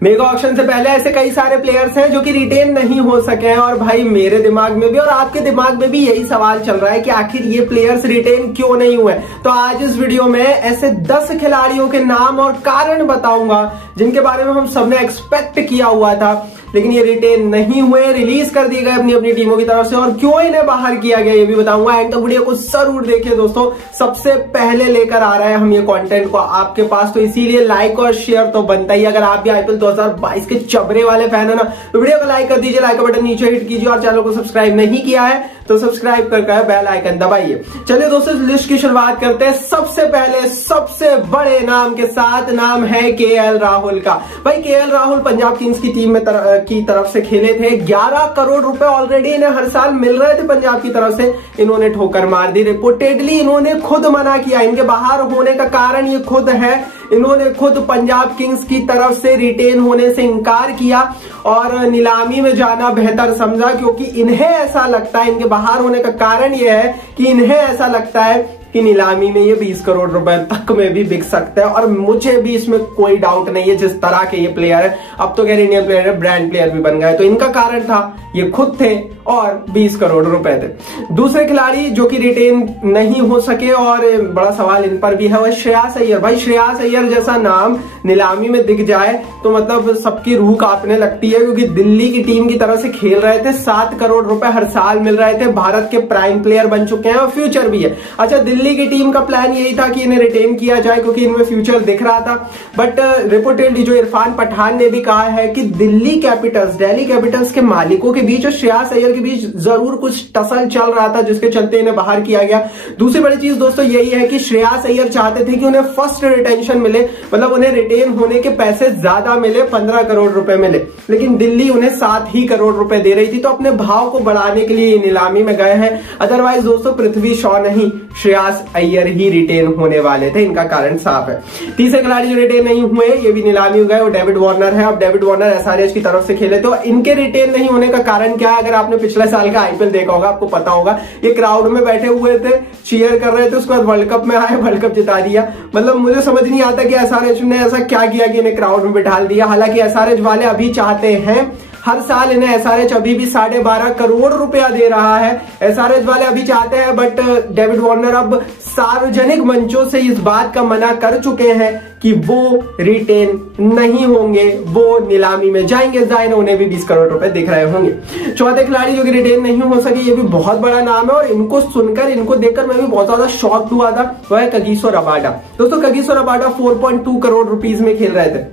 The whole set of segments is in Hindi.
मेगा ऑक्शन से पहले ऐसे कई सारे प्लेयर्स हैं जो कि रिटेन नहीं हो सके हैं, और भाई मेरे दिमाग में भी और आपके दिमाग में भी यही सवाल चल रहा है कि आखिर ये प्लेयर्स रिटेन क्यों नहीं हुए। तो आज इस वीडियो में ऐसे 10 खिलाड़ियों के नाम और कारण बताऊंगा जिनके बारे में हम सबने एक्सपेक्ट किया हुआ था, लेकिन ये रिटेन नहीं हुए, रिलीज कर दिए गए अपनी अपनी टीमों की तरफ से, और क्यों इन्हें बाहर किया गया ये भी बताऊंगा। एंड तक वीडियो को जरूर देखिए दोस्तों, सबसे पहले लेकर आ रहे हैं हम ये कंटेंट को आपके पास, तो इसीलिए लाइक और शेयर तो बनता ही। अगर आप भी आईपीएल 2022 के चबरे वाले फैन है ना, तो वीडियो को लाइक कर दीजिए, लाइक का बटन नीचे हिट कीजिए, और चैनल को सब्सक्राइब नहीं किया है तो सब्सक्राइब करके बेल आइकन दबाइए। चलिए दोस्तों, इस लिस्ट की शुरुआत करते हैं। सबसे पहले सबसे बड़े नाम के साथ नाम है केएल राहुल का। भाई केएल राहुल पंजाब किंग्स की टीम में की तरफ से खेले थे। 11 करोड़ रुपए ऑलरेडी इन्हें हर साल मिल रहे थे पंजाब की तरफ से, इन्होंने ठोकर मार दी। रिपोर्टेडली इन्होंने खुद मना किया, इनके बाहर होने का कारण ये खुद है, इन्होंने खुद पंजाब किंग्स की तरफ से रिटेन होने से इनकार किया और नीलामी में जाना बेहतर समझा, क्योंकि इन्हें ऐसा लगता है, इनके बाहर होने का कारण यह है कि इन्हें ऐसा लगता है कि नीलामी में ये 20 करोड़ रुपए तक में भी बिक सकते हैं। और मुझे भी इसमें कोई डाउट नहीं है, जिस तरह के ये प्लेयर है, अब तो खैर इंडियन प्लेयर है, ब्रांड प्लेयर भी बन गए, तो इनका कारण था ये खुद थे और 20 करोड़ रुपए थे। दूसरे खिलाड़ी जो कि रिटेन नहीं हो सके और बड़ा सवाल इन पर भी है, वह श्रेयस अय्यर। भाई श्रेयस अय्यर जैसा नाम नीलामी में दिख जाए तो मतलब सबकी रूह कांपने लगती है, क्योंकि दिल्ली की टीम की तरफ से खेल रहे थे, 7 करोड़ रुपए हर साल मिल रहे थे, भारत के प्राइम प्लेयर बन चुके हैं और फ्यूचर भी है। अच्छा, दिल्ली की टीम का प्लान यही था कि इन्हें रिटेन किया जाए क्योंकि इनमें फ्यूचर दिख रहा था, बट रिपोर्टेडली जो इरफान पठान ने भी कहा है कि दिल्ली कैपिटल्स के मालिकों के बीच और श्रेयस अय्यर के बीच जरूर कुछ टसल चल रहा था, जिसके चलते इन्हें बाहर किया गया। दूसरी बड़ी चीज दोस्तों यही है कि श्रेयस अय्यर चाहते थे कि उन्हें फर्स्ट रिटेंशन मिले, मतलब उन्हें रिटेन होने के पैसे ज्यादा मिले, 15 करोड़ रुपए मिले, लेकिन दिल्ली उन्हें 7 ही करोड़ रुपए दे रही थी, तो अपने भाव को बढ़ाने के लिए नीलामी में गए हैं। अदरवाइज दोस्तों पृथ्वी शॉ नहीं, श्रेयस अय्यर ही रिटेन होने वाले थे, इनका कारण साफ है। तीसरे खिलाड़ी जो रिटेन नहीं हुए, ये भी नीलामी हो गए, वो डेविड वार्नर है। अब डेविड वार्नर एसआरएच की तरफ से खेले, तो इनके रिटेन नहीं होने का कारण क्या है? अगर आपने पिछले साल का आईपीएल देखा होगा आपको पता होगा, ये क्राउड में बैठे हुए थे, चीयर कर रहे थे, उसके बाद वर्ल्ड कप में आए, वर्ल्ड कप जिता दिया। मतलब मुझे समझ नहीं आता कि एसआरएच ने ऐसा क्या किया कि इन्हें क्राउड में बिठा दिया। हालांकि एसआरएच वाले अभी चाहते हैं, हर साल इन्हें एसआरएच अभी भी 12.5 करोड़ रुपया दे रहा है, एसआरएच वाले अभी चाहते हैं, बट डेविड वार्नर अब सार्वजनिक मंचों से इस बात का मना कर चुके हैं कि वो रिटेन नहीं होंगे, वो नीलामी में जाएंगे, जाहिर उन्हें भी 20 करोड़ रुपए दिख रहे होंगे। चौथे खिलाड़ी जो कि रिटेन नहीं हो सके, ये भी बहुत बड़ा नाम है, और इनको सुनकर, इनको देखकर मैं भी बहुत ज्यादा शॉक हुआ था, वह है कगिसो रबाडा। दोस्तों कगिसो रबाडा 4.2 करोड़ रुपीस में खेल रहे थे,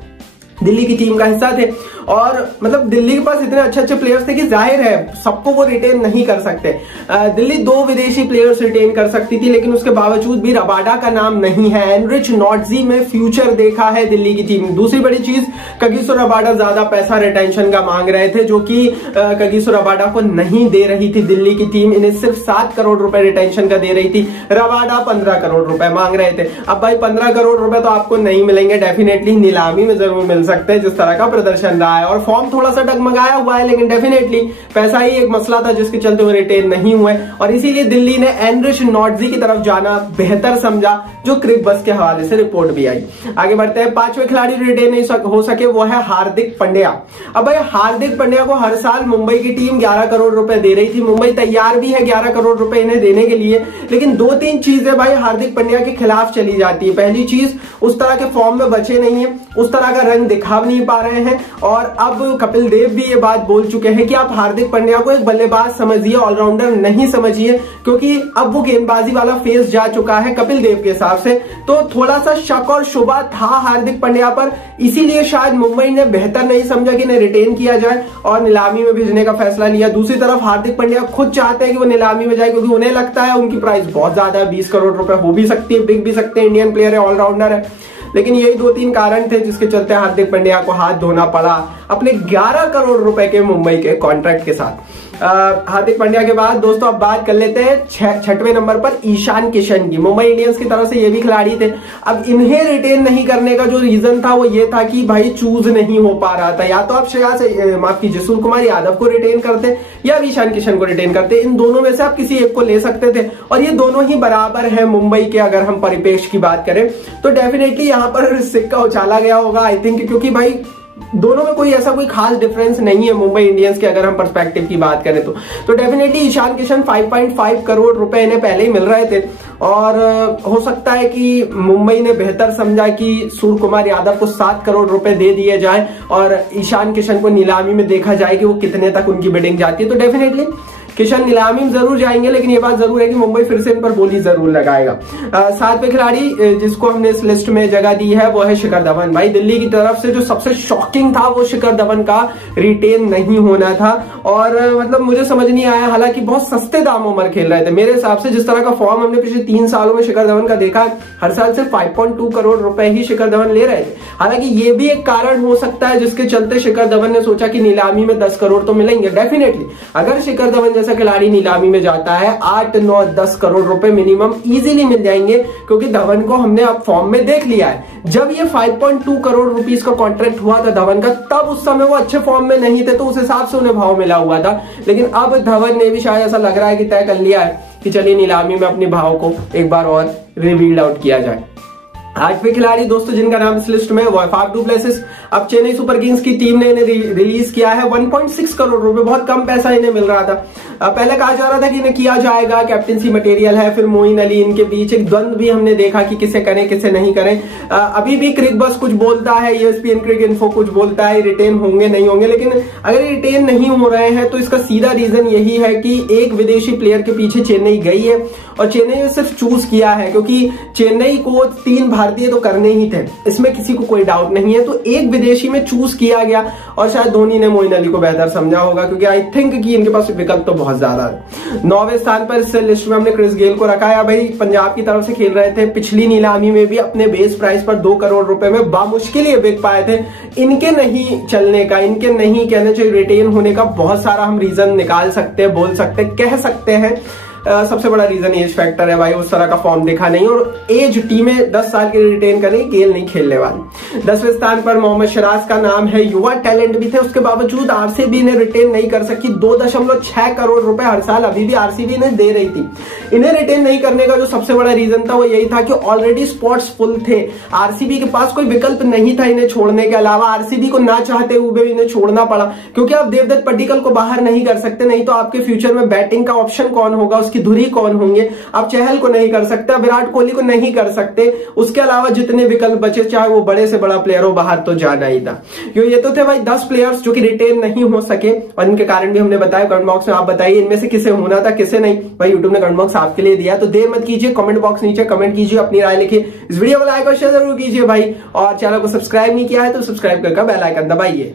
दिल्ली की टीम का हिस्सा थे, और मतलब दिल्ली के पास इतने अच्छे अच्छे प्लेयर्स थे कि जाहिर है सबको वो रिटेन नहीं कर सकते। दिल्ली 2 विदेशी प्लेयर्स रिटेन कर सकती थी, लेकिन उसके बावजूद भी रबाडा का नाम नहीं है। एनरिच नॉट्जी में फ्यूचर देखा है दिल्ली की टीम। दूसरी बड़ी चीज, कगिसो रबाडा ज्यादा पैसा रिटेंशन का मांग रहे थे, जो कि कगिसो रबाडा को नहीं दे रही थी दिल्ली की टीम, इन्हें सिर्फ 7 करोड़ रुपए रिटेंशन का दे रही थी, रबाडा 15 करोड़ रुपए मांग रहे थे। अब भाई 15 करोड़ रुपए तो आपको नहीं मिलेंगे, डेफिनेटली नीलामी में जरूर मिल सकते हैं, जिस तरह का प्रदर्शन रहा है, और फॉर्म थोड़ा सा डगमगाया हुआ है, लेकिन डेफिनेटली पैसा ही एक मसला था जिसके चलते वो रिटेन नहीं हुए, और इसीलिए दिल्ली ने एनरिच नॉट्जी की तरफ जाना बेहतर समझा, जो क्रिक बस के हवाले से रिपोर्ट भी आई। आगे बढ़ते हैं, 5वें खिलाड़ी रिटेन नहीं हो सके, वो है हार्दिक पांड्या। अब भाई हार्दिक पांड्या को हर साल मुंबई की टीम 11 करोड़ रुपए दे रही थी, मुंबई तैयार भी है 11 करोड़ रुपए इन्हें देने के लिए, लेकिन 2-3 चीजें भाई हार्दिक पांड्या के खिलाफ चली जाती है। पहली चीज, उस तरह के फॉर्म में बचे नहीं है, उस तरह का रंग दिखा नहीं पा रहे हैं, और अब कपिल देव भी ये बात बोल चुके हैं कि आप हार्दिक पांड्या को एक बल्लेबाज समझिए, ऑलराउंडर नहीं समझिए, क्योंकि अब वो गेंदबाजी वाला फेज जा चुका है कपिल देव के हिसाब से। तो थोड़ा सा शक और शुबा था हार्दिक पांड्या पर, इसीलिए शायद मुंबई ने बेहतर नहीं समझा कि इन्हें रिटेन किया जाए और नीलामी में भेजने का फैसला लिया। दूसरी तरफ हार्दिक पांड्या खुद चाहते हैं कि वो नीलामी में जाए, क्योंकि उन्हें लगता है उनकी प्राइस बहुत ज्यादा है, 20 करोड़ रुपए हो भी सकती है, बिक भी सकते हैं, इंडियन प्लेयर है, ऑलराउंडर है। लेकिन यही 2-3 कारण थे जिसके चलते हार्दिक पांड्या को हाथ धोना पड़ा अपने 11 करोड़ रुपए के मुंबई के कॉन्ट्रैक्ट के साथ। हार्दिक पांड्या के बाद दोस्तों अब बात कर लेते हैं 6वें नंबर पर ईशान किशन की। मुंबई इंडियंस की तरफ से ये भी खिलाड़ी थे। अब इन्हें रिटेन नहीं करने का जो रीजन था वो ये था कि भाई चूज नहीं हो पा रहा था, या तो आप माफ कीजिए सूर्य कुमार यादव को रिटेन करते या ईशान किशन को रिटेन करते, इन दोनों में से आप किसी एक को ले सकते थे, और ये दोनों ही बराबर है मुंबई के। अगर हम परिपेक्ष की बात करें तो डेफिनेटली यहाँ पर सिक्का उछाला गया होगा आई थिंक, क्योंकि भाई दोनों में कोई ऐसा कोई खास डिफरेंस नहीं है मुंबई इंडियंस के, अगर हम पर्सपेक्टिव की बात करें तो डेफिनेटली ईशान किशन 5.5 करोड़ रुपए इन्हें पहले ही मिल रहे थे, और हो सकता है कि मुंबई ने बेहतर समझा कि सूर्य कुमार यादव को 7 करोड़ रुपए दे दिए जाए और ईशान किशन को नीलामी में देखा जाए कि वो कितने तक उनकी बिडिंग जाती है। तो डेफिनेटली किशन नीलामी में जरूर जाएंगे, लेकिन ये बात जरूर है कि मुंबई फिर से इन पर बोली जरूर लगाएगा। 7वें खिलाड़ी जिसको हमने इस लिस्ट में जगह दी है वो है शिखर धवन। भाई दिल्ली की तरफ से जो सबसे शॉकिंग था वो शिखर धवन का रिटेन नहीं होना था, और मतलब मुझे समझ नहीं आया, हालांकि बहुत सस्ते दामों पर खेल रहे थे मेरे हिसाब से। जिस तरह का फॉर्म हमने पिछले 3 सालों में शिखर धवन का देखा, हर साल सिर्फ 5.2 करोड़ रुपए ही शिखर धवन ले रहे थे। हालांकि ये भी एक कारण हो सकता है जिसके चलते शिखर धवन ने सोचा कि नीलामी में 10 करोड़ तो मिलेंगे। डेफिनेटली अगर शिखर धवन जैसा खिलाड़ी नीलामी में जाता है 8, 9, 10 करोड़ रुपए मिनिमम इजीली मिल जाएंगे, क्योंकि धवन को हमने अब फॉर्म में देख लिया है। जब ये 5.2 करोड़ रुपीस का कॉन्ट्रैक्ट हुआ था धवन का, तब उस समय वो अच्छे फॉर्म में नहीं थे, तो उस हिसाब से उन्हें भाव मिला हुआ था। लेकिन अब धवन ने भी शायद ऐसा लग रहा है कि तय कर लिया है कि चलिए नीलामी में अपने भाव को एक बार और रिवील्ड आउट किया जाए। 8वें खिलाड़ी दोस्तों जिनका नाम इस लिस्ट में वो है फाफ डू प्लेसिस। अब चेन्नई सुपर किंग्स की टीम ने इन्हें रिलीज किया है 1.6 करोड़ रुपए, बहुत कम पैसा इन्हें मिल रहा था। पहले कहा जा रहा था कि इन्हें किया जाएगा, कैप्टेंसी मटेरियल है, फिर मोइन अली, इनके बीच एक द्वंद्व भी हमने देखा कि किसे करें किसे नहीं करें। अभी भी क्रिक बस कुछ बोलता है, ESPN क्रिक इन्फो कुछ बोलता है रिटेन होंगे नहीं होंगे, लेकिन अगर रिटेन नहीं हो रहे हैं तो इसका सीधा रीजन यही है कि एक विदेशी प्लेयर के पीछे चेन्नई गई है, और चेन्नई ने सिर्फ चूज किया है क्योंकि चेन्नई को 3 भारतीय तो करने ही थे, इसमें किसी को कोई डाउट नहीं है। तो एक विदेशी में चूज किया गया, और शायद धोनी ने मोइन अली को बेहतर समझा होगा, क्योंकि आई थिंक कि इनके पास विकल्प तो बहुत ज्यादा है। 9वें स्थान पर इस लिस्ट में हमने क्रिस गेल को रखा है। भाई पंजाब की तरफ से खेल रहे थे, पिछली नीलामी में भी अपने बेस प्राइस पर 2 करोड़ रुपए में बामुश्किल ये बिक पाए थे। इनके नहीं चलने का, इनके नहीं कहने चाहिए रिटेन होने का बहुत सारा हम रीजन निकाल सकते हैं, बोल सकते हैं, कह सकते हैं। सबसे बड़ा रीजन एज फैक्टर है भाई, उस तरह का फॉर्म देखा नहीं, और एज टीमें 10 साल के रिटेन करेंगे, गेल नहीं खेलने वाली। 10वें स्थान पर मोहम्मद सिराज का नाम है, युवा टैलेंट भी थे, उसके बावजूद आरसीबी ने रिटेन नहीं कर सकी। 2.6 करोड़ रुपए हर साल अभी भी आरसीबी ने दे रही थी। इन्हें रिटेन नहीं करने का जो सबसे बड़ा रीजन था वो यही था कि ऑलरेडी स्पॉट्स फुल थे, आरसीबी के पास कोई विकल्प नहीं था इन्हें छोड़ने के अलावा। आरसीबी को ना चाहते हुए भी इन्हें छोड़ना पड़ा, क्योंकि आप देवदत्त पड्डीकल को बाहर नहीं कर सकते, नहीं तो आपके फ्यूचर में बैटिंग का ऑप्शन कौन होगा, उसकी धुरी कौन होंगे। आप चहल को नहीं कर सकते, विराट कोहली को नहीं कर सकते, उसके अलावा जितने विकल्प बचे, चाहे वो बड़े से बड़ा प्लेयर हो, बाहर तो जाना ही था। ये तो थे भाई 10 प्लेयर्स जो कि रिटेन नहीं हो सके, और इनके कारण भी हमने बताया। कमेंट बॉक्स में आप बताइए इनमें से किसे होना था किसे नहीं। भाई यूट्यूब ने कमेंट बॉक्स आपके लिए दिया, तो देर मत कीजिए, कमेंट बॉक्स नीचे कमेंट कीजिए, अपनी राय लिखिए, इस वीडियो को लाइक और शेयर जरूर कीजिए भाई, और चैनल को सब्सक्राइब नहीं किया है तो सब्सक्राइब करके बेल आइकन दबाइए।